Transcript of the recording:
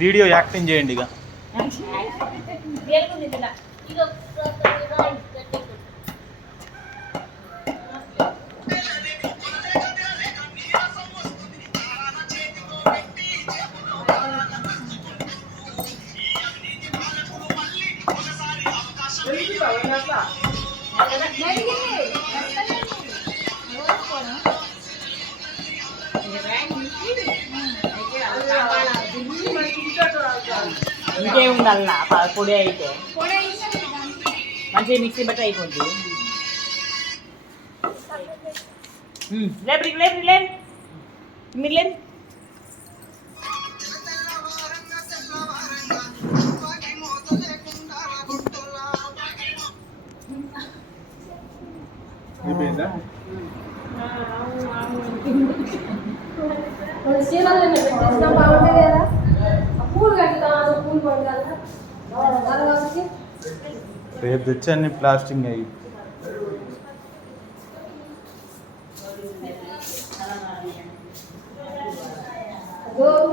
Video acting చేయండి ఇక. ఇంకేముందల్లా పొడి అయితే మంచిగా మిక్సీ బట్టి అయిపోద్ది. లేపు లేపు లేపు మీరు లేపు. బాగుంటుంది కదా పూలు కట్టుతా పూలు పండాలి. రేపు తెచ్చి అన్ని ప్లాస్టింగ్ అయ్యి గోపు